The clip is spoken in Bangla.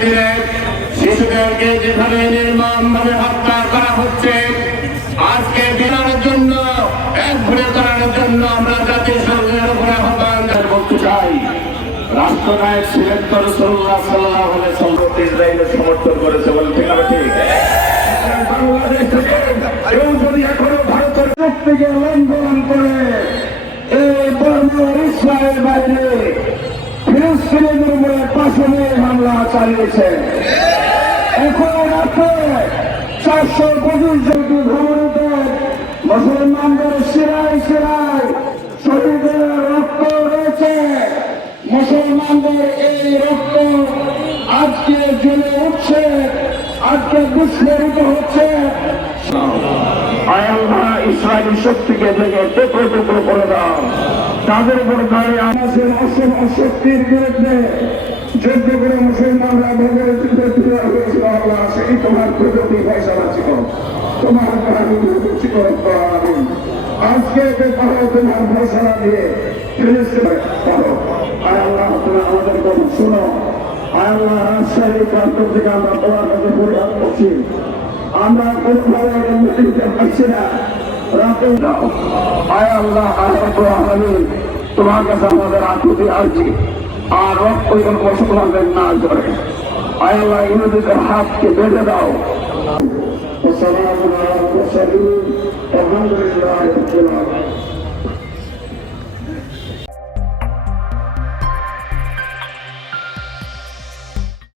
ফিলিস্তিনে শিশুদেরকে যেভাবে নির্মমভাবে হত্যা করা হচ্ছে, আজকে বিনার জন্য এক ঘুরে করানোর জন্য আমরা জাতিসংঘের উপরে আহ্বান করতে চাই। রাষ্ট্রনায়ক ছিলেন তো রাসূলুল্লাহ সাল্লাল্লাহু আলাইহি ওয়াসাল্লাম, ইসরায়েলের সমর্থন করেছে বলে ঠিক আছে। বাংলাদেশ থেকে কেউ যদি এখনো ভারতের শক্তিকে লঙ্ঘন করে এই বর্বর ইসরায়েল বাইরে ফিলিস্তিনের উপরে পাশে হামলা চালিয়েছে, এখন রাতে 425 জন ভ্রমণিত মুসলমানদের শিরায় শিরায় শহীদের রক্ত রয়েছে। মুসলমানদের এই রক্ত আজকে জ্বলে উঠছে, আজকে বিস্ফোরিত হচ্ছে। ইসরায়েলি শক্তিকে থেকে টুকরো টুকরো করে দাও, তাদের উপর আমাদের অশক্তির বিরুদ্ধে যুদ্ধ করে মুসলমানরা ভোগের যুদ্ধে ফিরে হয়েছিল। সেই তোমার প্রগতি ফয়সালা ছিল, তোমার আজকে পারো তোমার ফয়সালা দিয়ে ফিলিস্তিনে পারো। আয় আল্লাহ, তুমি আমাদের কথা শুনো। আয় আল্লাহ, রাজশাহী প্রান্ত থেকে আমরা তোমার কাছে পরিহার করছি, আমরা কোনোভাবে মুক্তি দিতে পারছি না। রাতে দাও আয় আল্লাহ, আলামিন, তোমার কাছে আমাদের আকুতি আসছি, আর রক্ত মুসলমানদের না জড়ে। আয় আল্লাহ, ইহুদিদের হাতকে বেঁধে দাও।